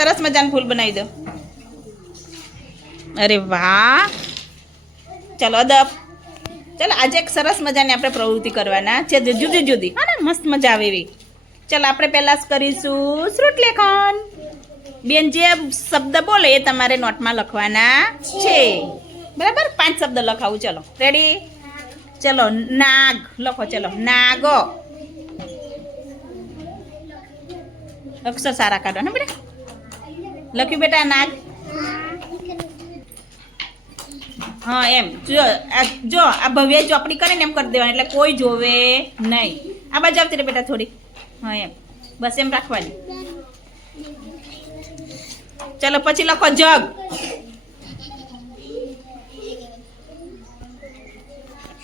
સરસ મજાનું ફૂલ બનાવી દો. અરે વાહ. ચલો અદબ. ચાલો આજે એક સરસ મજાની આપણે પ્રવૃત્તિ કરવાના છે. જુદી જુદી. હા ને, મસ્ત મજા આવે એવી. ચાલો આપણે પહેલાં જ કરીશું શ્રુત લેખન. બેન જે શબ્દ બોલે એ તમારે નોટમાં લખવાના છે. બરાબર? પાંચ શબ્દ લખાવું. ચલો. રેડી ચલો, નાગ. લખો, ચલો. નાગો. અક્ષર સારા કાઢો ને બેટા લખ્યું બેટા નાગ હા, એમ. જો જો, આ ભવ્ય ચોપડી કરે ને એમ કરી દેવાની, એટલે કોઈ જોવે નહીં. આ બાજુ આવતી રે બેટા થોડી હા, એમ. બસ એમ રાખવાની. ચલો, પછી લખો જગ.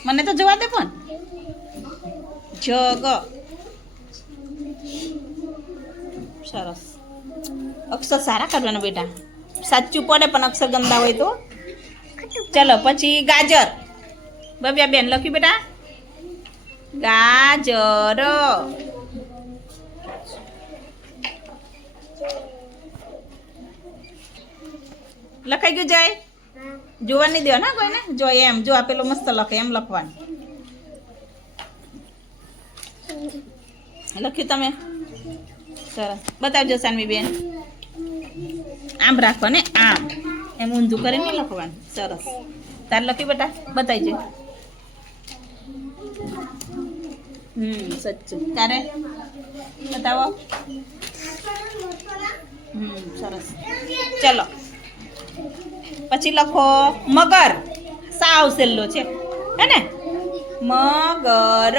મને તો જવા દે પણ. જગ. સરસ. અક્ષર સારા કરવાના બેટા. સાચું પડે પણ અક્ષર ગંદા હોય તો. ચલો, પછી ગાજર. બબ્યા બેન, લખ્યું બેટા? ગાજર. લખાઈ ગયું, જાય? જોવા નહીં દેવા ના કોઈને? જો એમ, જો આપેલો મસ્ત લખે એમ લખવાનું. લખ્યું તમે? સરસ. બતાવજો, સાનવી બેન. આમ રાખો ને આમ. એમ ઊંધું કરીને લખવાનું. સરસ. તાર લખી બેટા બતાવજે હમ સચ્ચું તારે બતાવો? હમ, સરસ. ચલો. પછી લખો, મગર. સાવ સેલ્લો છે. હે ને? મગર.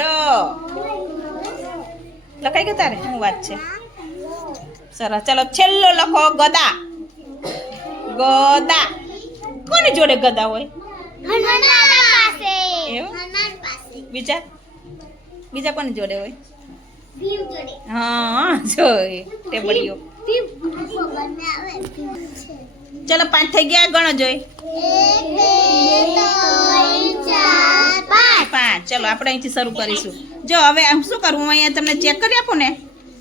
લખાઈ ગયો તારે? શું વાત છે? સરસ. ચલો, છેલ્લો લખો ગદા. ગદા. કોની જોડે ગદા હોય? બીજા? બીજા કોની જોડે હોય? હા, જોઈ. ટેબડીઓ ચલો, પાંચ થઈ ગયા. ગણો જોઈ. પાંચ. ચલો, આપણે અહીંથી શરૂ કરીશું. જો, હવે શું કરવું હું અહીંયા તમને ચેક કરી આપું ને?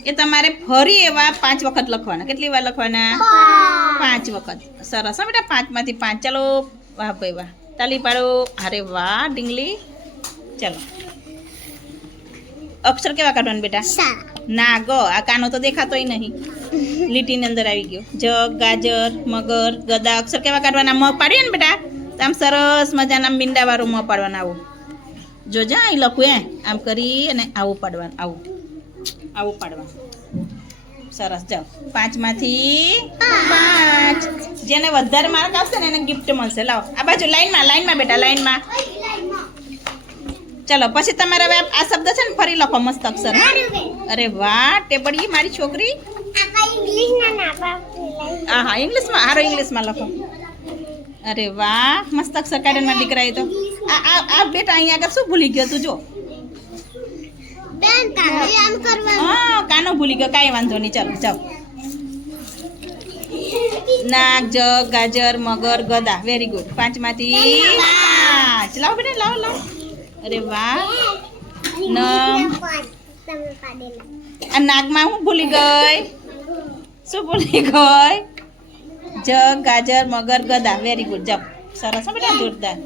એ તમારે ફરી એવા પાંચ વખત લખવાના. કેટલી વાર લખવાના? પાંચ. વખત. સરસ. હા બેટા પાંચમાંથી પાંચ. ચાલો વાહ ભાઈ વાહ. તાલી પાડો. અરે વાહ ડીંગલી ચાલો. અક્ષર કેવા કાઢવાના બેટા? ના ગ આ કાનો તો દેખાતોય નહીં. લીટીની અંદર આવી ગયો. જગ ગાજર મગર ગદા અક્ષર કેવા કાઢવાના? મ પાડીએ ને બેટા? તો આમ સરસ મજાના મીંડાવાળું મ પાડવાના આવું. જોજા અહીં લખું એ આમ કરી અને આવું પાડવાનું આવું. આવું પાડવા સરસ, જાઓ. પાંચમાંથી પાંચ. જેને વધારે માર્ક આવશે ને એને ગિફ્ટ મળશે. લાવો. આ બાજુ લાઈનમાં લાઈનમાં બેટા, લાઈનમાં. ચલો, પછી તમારે હવે આ શબ્દ છે ને ફરી લખો મસ્ત અક્ષર. અરે વાહ ટેબડી મારી છોકરી. હા હા ઇંગ્લિશમાં? હારો ઇંગ્લિશમાં લખો. અરે વાહ, મસ્ત અક્ષર કાઢે દીકરાએ તો. આ આ બેટા અહીંયા આગળ શું ભૂલી ગયો તું, જો. હા કાનો ભૂલી ગયો કાંઈ વાંધો નહીં ચાલો જાઓ. નાક જગ ગાજર મગર ગદા વેરી ગુડ પાંચમાંથી પાંચ. લાવો બેટા લાવો લાવો. અરે વાહ. નમ. આ નાગમાં હું ભૂલી ગઈ? શું ભૂલી ગઈ? જગ ગાજર મગર ગદા વેરી ગુડ જાઓ. સરસ બેટા જોરદાર.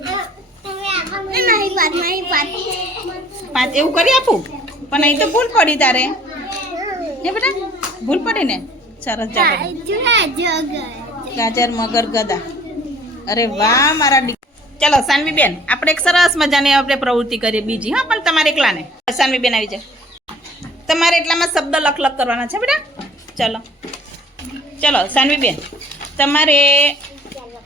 પાંચ એવું કરી આપું? પણ અહીં તો ભૂલ પડી તારે. હે બેટા? ભૂલ પડી ને? સરસ ગાજર મગર ગદા. અરે વાહ મારા ચલો સાનવી બેન આપણે એક સરસ મજાની આપણે પ્રવૃત્તિ કરીએ બીજી હા પણ તમારે એકલાને. સાનવી બેન આવી જાય. તમારે એટલામાં શબ્દ લખ લખ કરવાના છે બેટા? ચલો. ચલો સાનવી બેન તમારે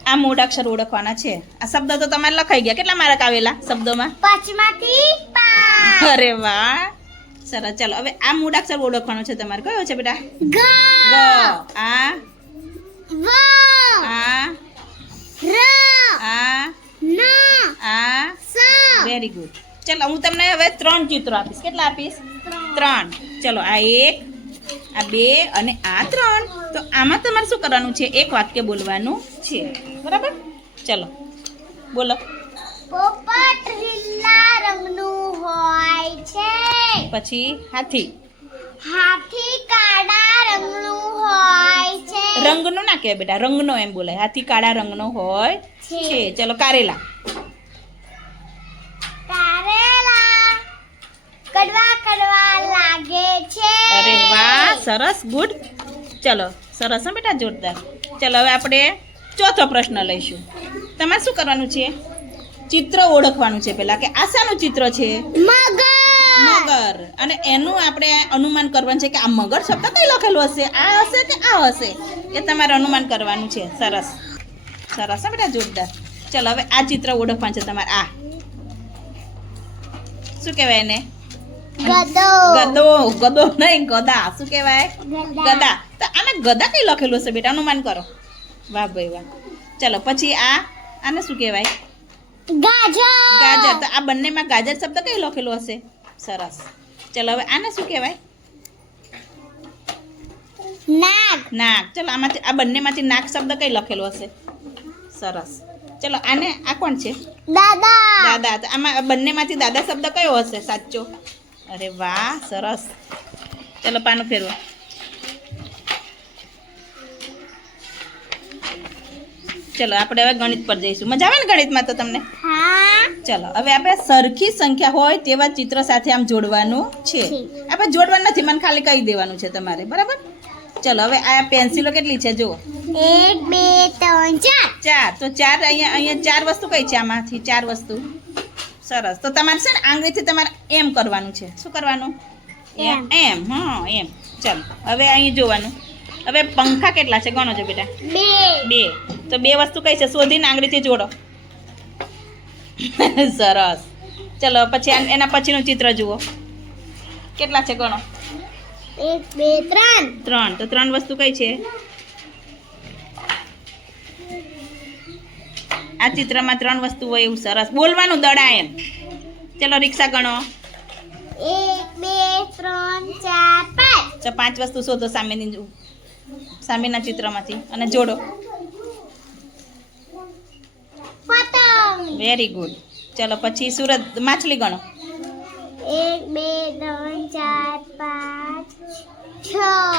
આ મૂળાક્ષર ઓળખવાના છે. આ શબ્દ તો તમારે લખાઈ ગયા. કેટલા માર્ક આવેલા શબ્દોમાં? પાંચમાંથી અરે વાહ. સરસ. ચાલો હવે આ મૂળાક્ષર ઓળખવાનો છે તમારે. કયો છે બેટા? ગ. ગ. આ? વ. આ? ર. આ? ન. આ? સ. વેરી ગુડ ચાલો હું તમને હવે ત્રણ ચિત્રો આપીશ. કેટલા આપીશ? ત્રણ. ચલો આ એક આ બે અને આ ત્રણ. તો આમાં તમારે શું કરવાનું છે? એક વાક્ય બોલવાનું છે. બરાબર? ચલો બોલો. પોપટ લીલા રંગનું હોય છે. પછી હાથી. હાથી કાળા રંગનું હોય છે. રંગનો ના કહેવાય બેટા રંગનો એમ બોલાય. હાથી કાળા રંગનો હોય છે. ચલો કારેલા. કારેલા કડવા કડવા લાગે છે. અરે વાહ સરસ ગુડ. ચલો સરસ હા બેટા જોરદાર. ચલો હવે આપણે ચોથો પ્રશ્ન લઈશું. તમારે શું કરવાનું છે? ચિત્ર ઓળખવાનું છે પહેલા કે આ શાનું ચિત્ર છે? મગર. અને એનું આપણે અનુમાન કરવાનું છે કે આ મગર શબ્દ કઈ લખેલું હશે? આ હશે કે આ હશે? એ તમારે અનુમાન કરવાનું છે. સરસ. સરસ હો બેટા જોરદાર. ચલો હવે આ ચિત્ર ઓળખવાનું છે તમારે. આ. શું કહેવાય એને? ગદો ગદો ગદો નહીં ગદા શું કહેવાય? ગદા તો આને ગદા કઈ લખેલું હશે બેટા? અનુમાન કરો. વાહ ભાઈ વાહ. ચલો પછી આ. આને શું કહેવાય? ગાજર. ગાજર. તો આ બંનેમાં ગાજર શબ્દ કઈ લખેલો હશે? સરસ. ચલો હવે આને શું કહેવાય? નાક નાક ચલો આમાંથી આ બંનેમાંથી નાક શબ્દ કઈ લખેલો હશે? સરસ. ચલો આને આ કોણ છે? દાદા. દાદા. તો આમાં આ બંનેમાંથી દાદા શબ્દ કયો હશે? સાચો. અરે વાહ સરસ. ચલો પાનું ફેરવો. ચલો આપણે હવે ગણિત પર જઈશું. મજા આવે ને ગણિતમાં તો તમને? ચલો હવે આપણે સરખી સંખ્યા હોય તેવા ચિત્ર સાથે આમ જોડવાનું છે. છે. આપણે જોડવાનું નથી મને ખાલી કહી દેવાનું છે તમારે બરાબર? ચલો હવે આ પેન્સિલો કેટલી છે જુઓ. એક બે ત્રણ ચાર. ચાર. તો ચાર અહીંયા અહીંયા ચાર વસ્તુ કઈ છે આમાંથી? ચાર વસ્તુ. સરસ. તો તમારે છે ને આંગળીથી તમારે એમ કરવાનું છે. શું કરવાનું? એમ. એમ. હા એમ. ચલો હવે અહીં જોવાનું. હવે પંખા કેટલા છે? ગણો છો બેટા? બે. બે. તો બે વસ્તુ કઈ છે? શોધીને આંગળીથી જોડો. સરસ. ચલો પછી એના પછીનું ચિત્ર જુઓ. કેટલા છે ગણો એક બે ત્રણ. ત્રણ. તો ત્રણ વસ્તુ કઈ છે? આ ચિત્રમાં ત્રણ વસ્તુ હોય એવું સરસ. બોલવાનું દડા એમ ચલો રિક્ષા ગણો. એક બે ત્રણ ચાર પાંચ. તો પાંચ વસ્તુ શોધો સામેની સામેના ચિત્રમાંથી. અને જોડો. વેરી ગુડ ચલો પછી સુરત માછલી ગણો. એક બે ત્રણ ચાર પાંચ છ.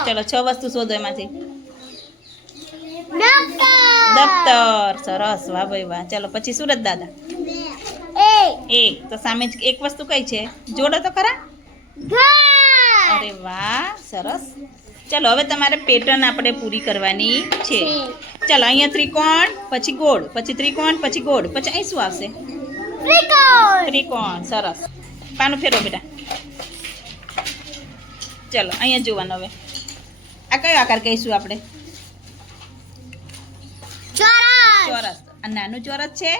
ચલો છ વસ્તુ શોધો એમાંથી. દફતર. સરસ. વાહ ભાઈ વાહ. ચલો પછી સુરત દાદા. એક. તો સામે એક વસ્તુ કઈ છે? જોડો તો ખરા? અરે વાહ. સરસ. ચલો હવે તમારે પેટર્ન આપણે પૂરી કરવાની છે. ચાલો અહીંયા ત્રિકોણ પછી ગોળ પછી ત્રિકોણ પછી ગોળ પછી અહીં શું આવશે? ત્રિકોણ. સરસ. પાનું ફેરો બેટા. ચાલો અહીંયા જોવાનું હવે. આ કયો આકાર કહીશું આપણે? ચોરસ. આ નાનું ચોરસ છે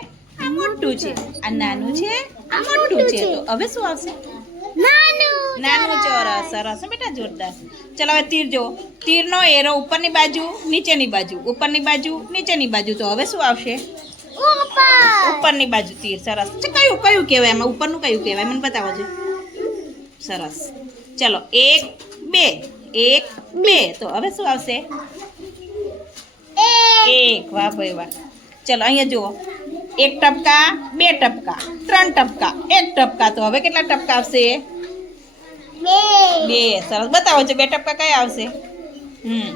આ મોટું છે. આ નાનું છે આ મોટું છે. તો હવે શું આવશે? નાનું ચોરસ સરસ. બેટા જોરદાર. ચલો હવે તીર જુઓ. તીરનો એરો ઉપરની બાજુ નીચેની બાજુ. ઉપરની બાજુ નીચેની બાજુ. તો હવે શું આવશે? ઉપરની બાજુ તીર. સરસ. કયું કયું કહેવાય એમાં ઉપરનું કયું કહેવાય? મને બતાવો છો સરસ. ચલો એક બે. એક બે. તો હવે શું આવશે? એક. એક. વાહ ભાઈ વાહ. ચલો અહીંયા જુઓ. એક ટપકા બે ટપકા ત્રણ ટપકા એક ટપકા. તો હવે કેટલા ટપકા આવશે? બે. બે. સરસ. બતાવો છો બે ટપકા કયા આવશે? હમ.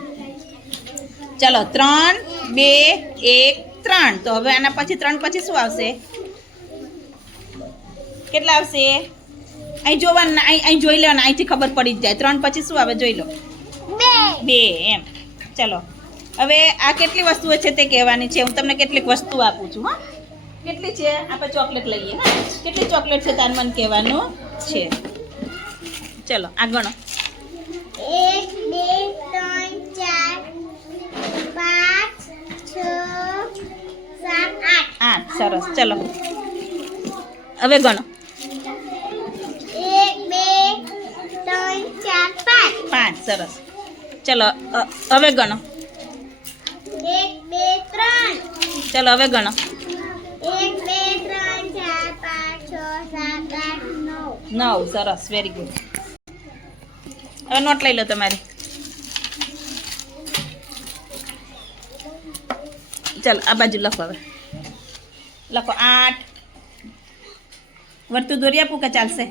ચલો ત્રણ બે એક ત્રણ. તો હવે આના પછી ત્રણ પછી શું આવશે? કેટલા આવશે? અહીં જોવાનું અહીં અહીં જોઈ લેવાના. અહીંથી ખબર પડી જ જાય. ત્રણ પછી શું આવે? જોઈ લો. બે. બે એમ. ચલો. હવે આ કેટલી વસ્તુઓ છે તે કહેવાની છે? હું તમને કેટલીક વસ્તુ આપું છું હા. કેટલી છે? આપણે ચોકલેટ લઈએ હા. કેટલી ચોકલેટ છે તાર મને કહેવાનું છે? ચલો આ ગણો. એક બે ત્રણ ચાર પાંચ છ સાત આઠ. આઠ સરસ. ચલો. હવે ગણો. એક બે ત્રણ ચાર પાંચ. પાંચ સરસ. ચલો હવે ગણો. એક બે ત્રણ. ચલો હવે ગણો. એક બે ત્રણ ચાર પાંચ છ સાત આઠ નવ. નવ સરસ. વેરી ગુડ હવે નોટ લઈ લો તમારી. ચાલો, આ બાજુ લખો હવે. લખો આઠ. વર્તુ દોરી આપું કે ચાલશે?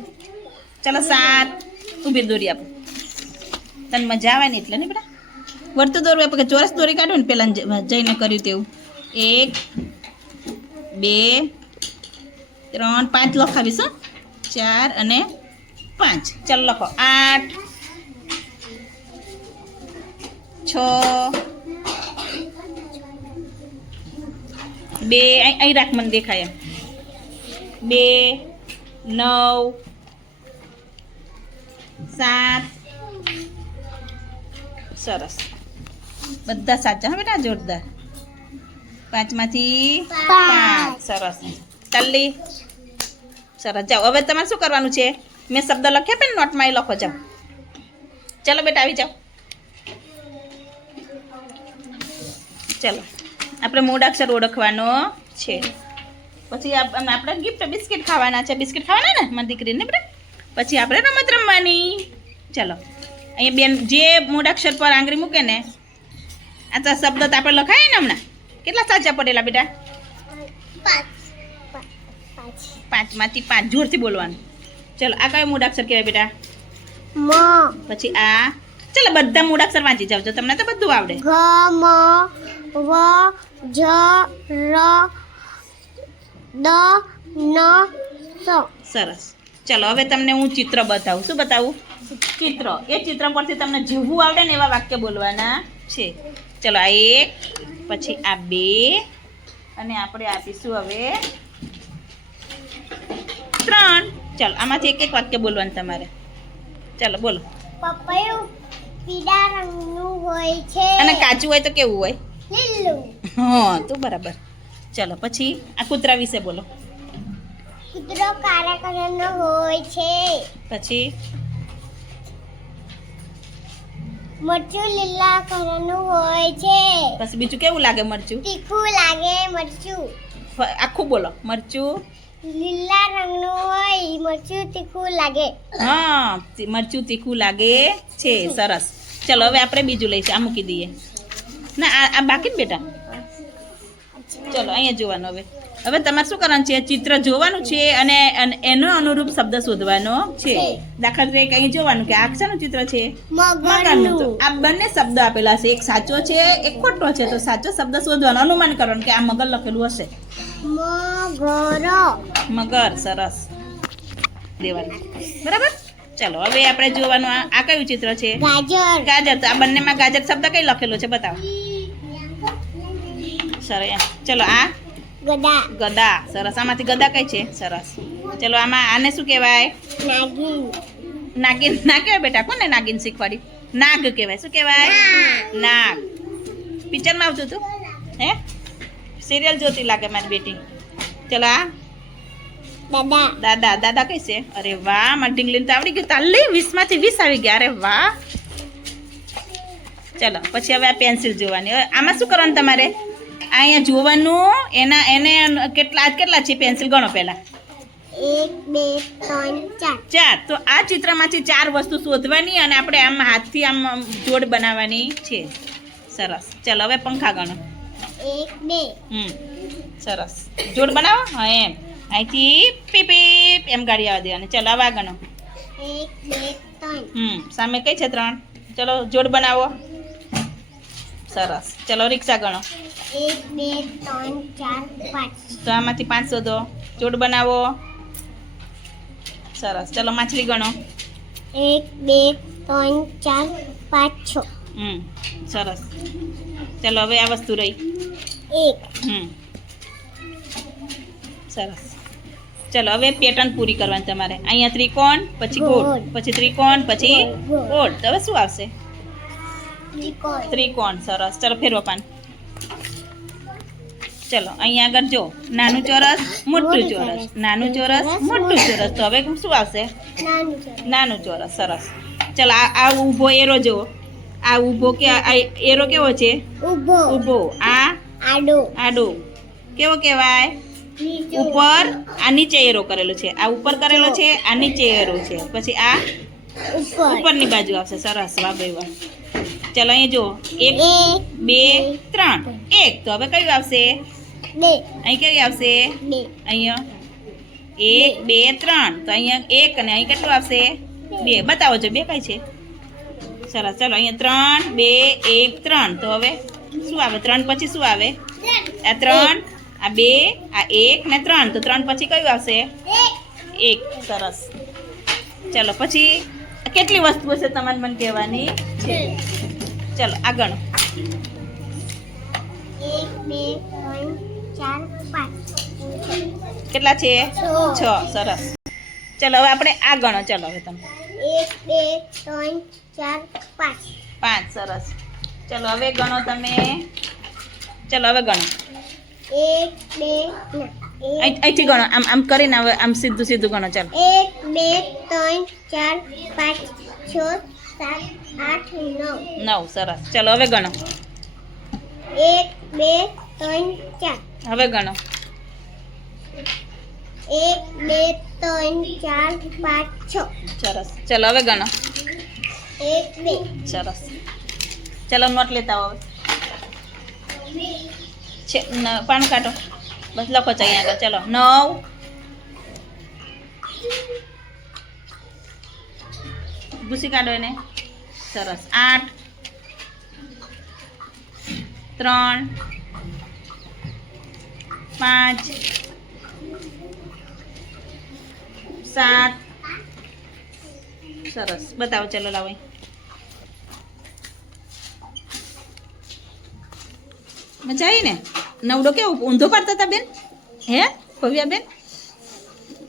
ચાલો સાત. ઊભી દોરી આપું. તને મજા આવે ને એટલે ને બેટા? વર્તુળ દોરવું આપણે ચોરસ દોરી કાઢો ને પહેલાં જઈને કર્યું તેવું. એક, બે, ત્રણ, પાંચ લખાવીશ ચાર અને પાંચ. ચાલો લખો. આઠ. છ? બે અહીં રાખ, મને દેખાય એમ. બે, નવ, સાત. સરસ. બધા સાચા હવે બેટા, જોરદાર. પાંચમાંથી પાંચ. સરસ. ચાલી. સરસ. જાઓ, હવે તમારે શું કરવાનું છે? મેં શબ્દ લખ્યા પણ નોટમાં એ લખો, જાઓ. ચલો બેટા, આવી જાઓ. ચલો આપણે મૂળાક્ષર ઓળખવાનો છે. પછી આપ- આપણે ગિફ્ટ બિસ્કિટ ખાવાના છે. બિસ્કિટ ખાવાના ને મારી દીકરીને બેટા પછી આપણે રમત રમવાની. ચાલો અહીંયા બેન જે મૂળાક્ષર પર આંગળી મૂકે ને આ શબ્દ તો આપણે લખાય ને હમણાં. કેટલા સાચા પડેલા બેટા? પાંચ પાંચ પાંચમાંથી પાંચ જોરથી બોલવાનું. ચલો આ કયો મૂળાક્ષર કહેવાય બેટા? મ. પછી આ ચલો બધા મૂળાક્ષર વાંચી જાવજો તમને તો બધું આવડે. ગ મ. વ જ ર દ ન સ. સરસ. ચલો હવે તમને હું ચિત્ર બતાવું. શું બતાવું? ચિત્ર. એ ચિત્ર પરથી તમને જેવું આવડે ને એવા વાક્ય બોલવાના છે. ચલો આ એક પછી આ બે અને આપણે આપીશું હવે ત્રણ. ચલો આમાંથી એક એક વાક્ય બોલવાનું તમારે. ચલો બોલો. પપૈયું પીળા રંગનું હોય છે. અને કાચું હોય તો કેવું હોય? હા તો બરાબર. ચલો પછી આ કૂતરા વિશે બોલો. કૂતરો કાળા કલરનો હોય છે. પછી? મરચું લીલા કલરનું હોય છે. પછી બીજું કેવું લાગે મરચું? તીખું લાગે મરચું. આખું બોલો મરચું? લીલા રંગનું હોય મરચું તીખું લાગે. હા મરચું તીખું લાગે છે સરસ. ચલો હવે આપણે બીજું લઈશું આ મૂકી દઈએ. ના આ બાકી બેટા. ચલો અહીંયા જોવાનું હવે. હવે તમારે શું કરવાનું છે? ચિત્ર જોવાનું છે અને એનો અનુરૂપ શબ્દ શોધવાનો છે. દાખલા તરીકે અહીં જોવાનું કે આ શાનું ચિત્ર છે? મગરનું આ બંને શબ્દ આપેલા છે. એક સાચો છે એક ખોટો છે. તો સાચો શબ્દ શોધવાનો. અનુમાન કરવાનું કે આ મગર લખેલું હશે. મગર સરસ. દેવાનું. બરાબર? ચાલો હવે આપણે જોવાનું આ આ કયું ચિત્ર છે? ગાજર. ગાજર. તો આ બંનેમાં ગાજર શબ્દ કઈ લખેલો છે? બતાવો. સરસ ચલો આ ગદા. ગદા. સરસ. આમાંથી ગદા કઈ છે? સરસ. ચલો આમાં આને શું કહેવાય? નાગિન. નાગિન ના કહેવાય બેટા? કોને નાગિન શીખવાડી? નાગ કહેવાય. શું કહેવાય? નાગ. પિક્ચરમાં આવતું હતું? હે? સિરિયલ જોતી લાગે મારી બેટી. ચલો આ દાદા. દાદા. દાદા કઈ છે? અરે વાહ મારી ઢીંગલીને તો આવડી ગયું. તાલી વીસમાંથી વીસ આવી ગયા. અરે વાહ. ચલો પછી હવે આ પેન્સિલ જોવાની. આમાં શું કરવાનું તમારે? અહીંયા જોવાનું એના એને કેટલા કેટલા છે પેન્સિલ ગણો પહેલા. એક બે ત્રણ ચાર. ચાર. તો આ ચિત્રમાંથી ચાર વસ્તુ શોધવાની અને આપણે આમ હાથથી આમ જોડ બનાવવાની છે. સરસ. ચાલો હવે પંખા ગણો. એક બે. હમ. સરસ. જોડ બનાવો? હા એમ. અહીંથી પીપ પીપ એમ ગાડી આવવા દેવાની. ચલો આવા ગણો. એક બે ત્રણ. હમ. સામે કઈ છે ત્રણ? ચલો જોડ બનાવો. સરસ. ચલો રિક્ષા ગણો. એક બે ત્રણ ચાર પાંચ. તો આમાંથી પાંચ શોધો. જોડ બનાવો. સરસ. ચલો માછલી ગણો. એક બે ત્રણ ચાર પાંચ છ. હમ. સરસ. ચલો હવે આ વસ્તુ રહી. એક. હમ. સરસ. ચલો હવે પેટર્ન પૂરી કરવાની તમારે. અહીંયા ત્રિકોણ પછી ગોળ. પછી ત્રિકોણ પછી. ગોળ. તો હવે શું આવશે? ત્રિકોણ. સરસ. ચલો ફેરવો પાન. ચલો અહીંયા આગળ જો નાનું ચોરસ મોટું ચોરસ. નાનું ચોરસ મોટું ચોરસ. તો હવે શું આવશે? નાનું ચોરસ. સરસ. ચલો આ ઊભો એરો જુઓ. આ ઊભો કે એરો કેવો છે? ઊભો. આ? આડો. આડો. કેવો કહેવાય? ઉપર આ નીચે એરો કરેલો છે. આ ઉપર કરેલો છે આ નીચે એરો છે. પછી આ ઉપર. ઉપરની બાજુ આવશે. સરસ. વાહ ભાઈ વાહ. ચલો અહીંયા જુઓ. એક બે ત્રણ. એક. તો હવે કયું આવશે? અહીં કેવી આવશે? અહીંયા. એક બે ત્રણ. તો અહીંયા એક અને અહીં કેટલું આવશે? બે. બતાવો છો બે કઈ છે? સરસ. ચાલો અહીંયા ત્રણ બે એક ત્રણ. તો હવે શું આવે? ત્રણ પછી શું આવે? આ ત્રણ આ બે આ એક ને ત્રણ. તો ત્રણ પછી કયું આવશે? એક. સરસ. ચાલો પછી કેટલી વસ્તુઓ છે તમારે મને કહેવાની? છે ચાલો આગળ. કેટલા છે? છ. સરસ. ચાલો હવે આપણે આ ગણો ચાલો હવે તમે. એક બે ત્રણ ચાર પાંચ. પાંચ. સરસ. ચાલો હવે ગણો તમે. ચાલો હવે ગણો. એક બે અહીંથી ગણો. આમ આમ કરીને હવે આમ સીધું સીધું ગણો. ચાલો. એક બે ત્રણ ચાર પાંચ છ સાત આઠ નવ નવ સરસ ચાલો હવે ગણો એક બે ત્રણ ચાર હવે ગણો એક બે ત્રણ ચાર પાંચ છ સરસ ચાલો હવે ગણો એક બે સરસ ચાલો નોટ લેતા આવો હવે છે ન- પાન કાઢો બસ લખો છે અહીંયા આગળ ચાલો નવ ભૂસી કાઢો એને. સરસ. આઠ, ત્રણ, પાંચ, સાત. સરસ. બતાવો, ચાલો લાવો. મજા આવી ને? નવડો કેવો ઊંધો પાડતા હતા બેન? હે ભવ્યા બેન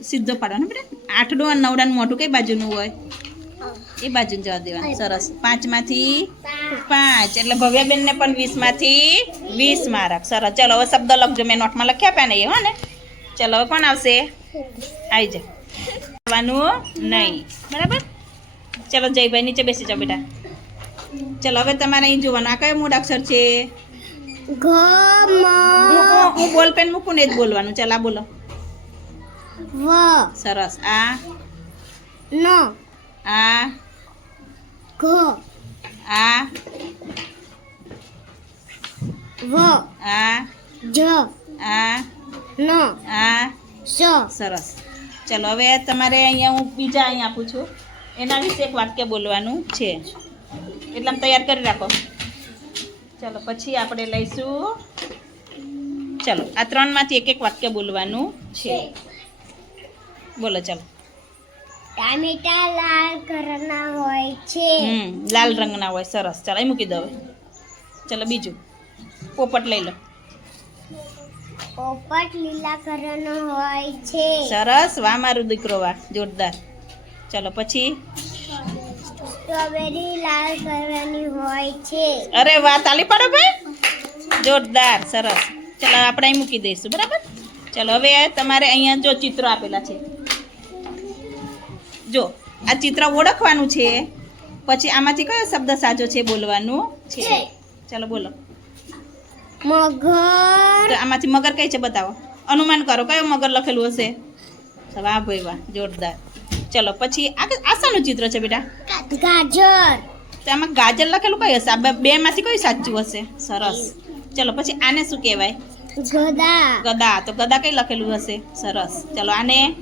સીધો પાડવાનો બેટા. આઠડો અને નવડાનું મોઢું કઈ બાજુનું હોય? એ બાજુ જવા દેવાનું. સરસ. પાંચમાંથી પાંચ. એટલે ભવ્યાબેનને પણ વીસમાંથી વીસ માર્ક. સરસ. ચલો હવે શબ્દ લખજો. મેં નોટમાં લખ્યા આપ્યા એ હો ને? ચલો હવે કોણ આવશે? આવી જા. આવવાનું નહીં. બરાબર? ચલો જયભાઈ નીચે બેસી જાઓ બેટા. ચલો હવે તમારે અહીં જોવાનું. આ કયો મૂળ અક્ષર છે? હું બોલ પેન મૂકું ને જ બોલવાનું. ચાલ આ બોલો. સરસ. આ? ન. આ ઘ આ વ આ જ આ ન આ સ સરસ. ચલો હવે તમારે અહીંયા હું બીજા અહીં આપું છું. એના વિશે એક વાક્ય બોલવાનું છે. એટલે તૈયાર કરી રાખો. ચલો પછી આપણે લઈશું. ચલો આ ત્રણમાંથી એક એક વાક્ય બોલવાનું છે. બોલો ચલો. ટામેટા લાલ કલરના હોય છે. લાલ રંગના હોય સરસ. ચાલો એ મૂકી દો હવે. ચલો બીજું. પોપટ લઈ લો. પોપટ લીલા કલરનો હોય છે. સરસ. વાહ મારું દીકરો વાહ. જોરદાર. ચલો પછી? સ્ટ્રોબેરી લાલ કલરની હોય છે. અરે વાહ તાલી પાડો ભાઈ. જોરદાર સરસ. ચલો આપણે અહીં મૂકી દઈશું બરાબર? ચલો હવે તમારે અહીંયા જો ચિત્રો આપેલા છે. જો આ ચિત્ર ઓળખવાનું છે. પછી આમાંથી કયો શબ્દ સાચો છે બોલવાનું છે? છે. ચલો બોલો. મગર આમાંથી મગર કઈ છે બતાવો? અનુમાન કરો કયો મગર લખેલું હશે? વાહ ભાઈ વાહ જોરદાર. ચલો પછી આ શાનું ચિત્ર છે બેટા? ગાજર. તો આમાં ગાજર લખેલું કઈ હશે? આ બે- બેમાંથી કયું સાચું હશે? સરસ. ચલો પછી આને શું કહેવાય? ગદા. ગદા. તો ગદા કઈ લખેલું હશે? સરસ. ચલો આને?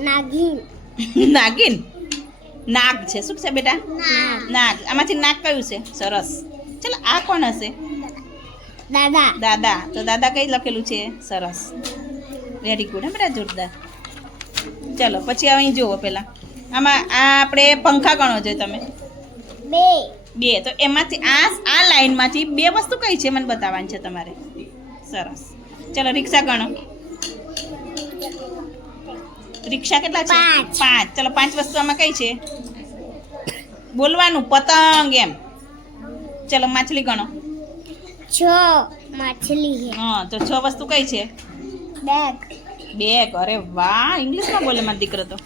નાગિન. નાગિન? નાગ છે. શું છે બેટા? નાગ. આમાંથી નાગ કયું છે? સરસ. ચલો આ કોણ હશે? દાદા. દાદા. તો દાદા કઈ લખેલું છે? સરસ. વેરી ગુડ હે બેટા જોરદાર. ચલો પછી અહીં જુઓ પેલા. આમાં આ આપણે પંખા ગણો છો તમે. બે. બે. તો એમાંથી આ આ લાઈનમાંથી બે વસ્તુ કઈ છે? મને બતાવવાની છે તમારે. સરસ. ચલો રિક્ષા ગણો. રિક્ષા કેટલા છે? પાંચ. પાંચ. ચલો પાંચ વસ્તુ આમાં કઈ છે? બોલવાનું પતંગ એમ. ચલો માછલી ગણો. છ માછલી હે હા તો છ વસ્તુ કઈ છે? બેગ. બેગ. અરે વાહ ઇંગ્લિશમાં બોલે મારો દીકરો તો.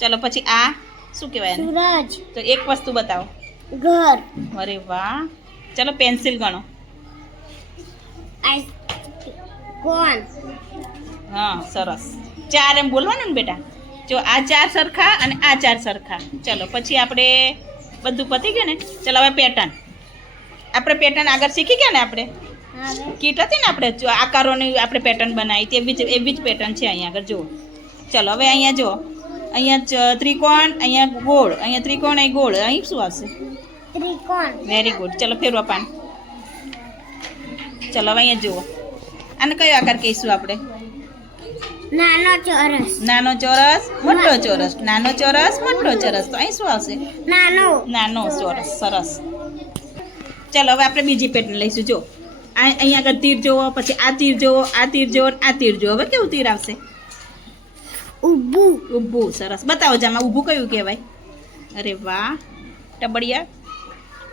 ચલો પછી આ શું કહેવાય સૂરજ. તો એક વસ્તુ બતાવો. ઘર. અરે વાહ. ચલો પેન્સિલ ગણો. કોન? કોણ હા સરસ. ચાર એમ બોલવાનું ને બેટા? જો આ ચાર સરખા અને આ ચાર સરખા. ચલો પછી આપણે બધું પતી ગયું ને? ચલો હવે પેટર્ન આપણે પેટર્ન આગળ શીખી ગયા ને આપણે? કીટ હતી ને આપણે? આકારોની આપણે પેટર્ન બનાવી તેવી જ એવી જ પેટર્ન છે અહીંયા આગળ. જુઓ ચલો હવે અહીંયા જુઓ અહીંયા ત્રિકોણ અહીંયા ગોળ. અહીંયા ત્રિકોણ અહીં ગોળ. અહીં શું આવશે? ત્રિકોણ. વેરી ગુડ ચલો ફેરવા પાન. ચલો હવે અહીંયા જુઓ. આને કયો આકાર કહીશું આપણે? નાનો ચોરસ. નાનો ચોરસ મોટો ચોરસ. નાનો ચોરસ મોટો ચોરસ. તો અહીં શું આવશે? નાનો. નાનો ચોરસ. સરસ. ચલો હવે આપણે બીજી પેટર્ન લઈશું જો. આ અહીંયા આગળ તીર જોવો પછી આ તીર જોવો આ તીર જોવો આ તીર જોવો. હવે કેવું તીર આવશે? ઊભું. ઊભું સરસ. બતાવો જામાં ઊભું કયું કહેવાય? અરે વાહ ટબડિયા.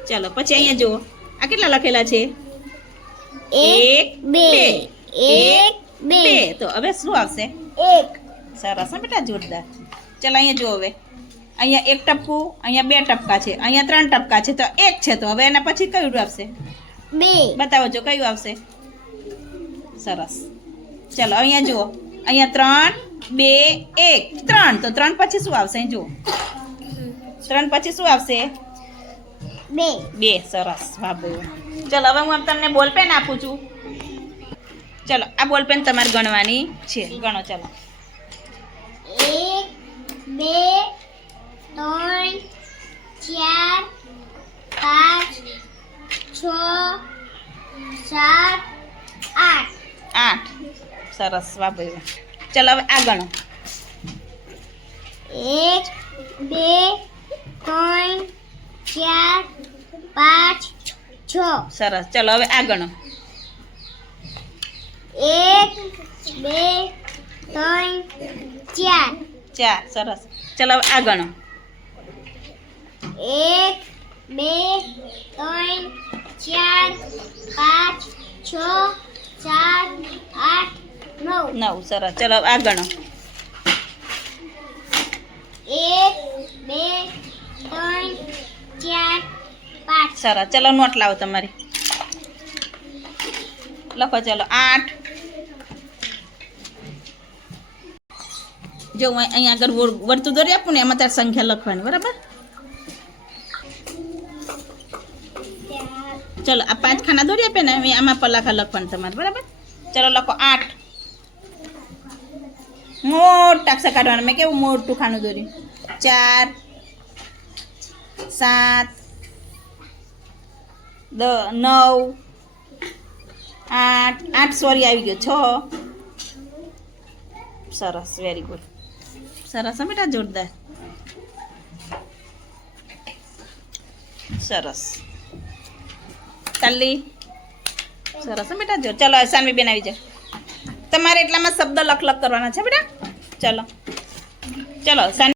ચલો પછી અહીંયા જુઓ. આ કેટલા લખેલા છે? એક બે. એક બે. બે. તો હવે શું આવશે? એક. સરસ હા બેટા જોરદાર. ચલો અહીંયા જુઓ હવે. અહીંયા એક ટપકું અહીંયા બે ટપકા છે અહીંયા ત્રણ ટપકા છે તો એક છે તો હવે એના પછી કયું આવશે? બે. બતાવો જો કયું આવશે? સરસ. ચલો અહીંયા જુઓ. અહીંયા ત્રણ બે એક. ત્રણ તો ત્રણ પછી શું આવશે? જુઓ. ત્રણ પછી શું આવશે? બે. બે. સરસ. બાબુ ચલો હવે હું તમને તમને બોલપેન આપું છું. ચલો આ બોલપેન તમારે ગણવાની છે. ગણો ચલો. એક બે ત્રણ ચાર પાંચ છ સાત આઠ. આઠ. સરસ વાહ ભાઈ ચલો હવે આ ગણો. એક બે ત્રણ ચાર પાંચ છ. સરસ. ચલો હવે આ ગણો. એક બે ત્રણ ચાર. ચાર. સરસ. ચલો હવે આ ગણો. એક બે ત્રણ ચાર પાંચ છ સાત આઠ નવ. નવ સરસ. ચલો આ ગણો એક બે ત્રણ ચાર પાંચ. સરસ. ચલો નોટ લાવો તમારી. લખો ચલો. આઠ. જો અહીંયા આગળ વર- વર્તુળ દોરી આપું ને એમાં તારે સંખ્યા લખવાની બરાબર? ચલો આ પાંચ ખાના દોરી આપે ને હવે આમાં પલાખા લખવાનું તમારે બરાબર ચલો લખો આઠ મોટા અક્ષર કાઢવાના મેં કેવું મોટું ખાનું દોર્યું ચાર સાત દ નવ આઠ આઠ સોરી આવી ગયો છ સરસ વેરી ગુડ સરસ હા બેટા જોરદાર સરસ તાલી સરસ બેટા જો ચલો, સાનવી બેન આવી જાય. તમારે એટલામાં શબ્દ લખ લખ કરવાના છે બેટા? ચલો. ચલો સાન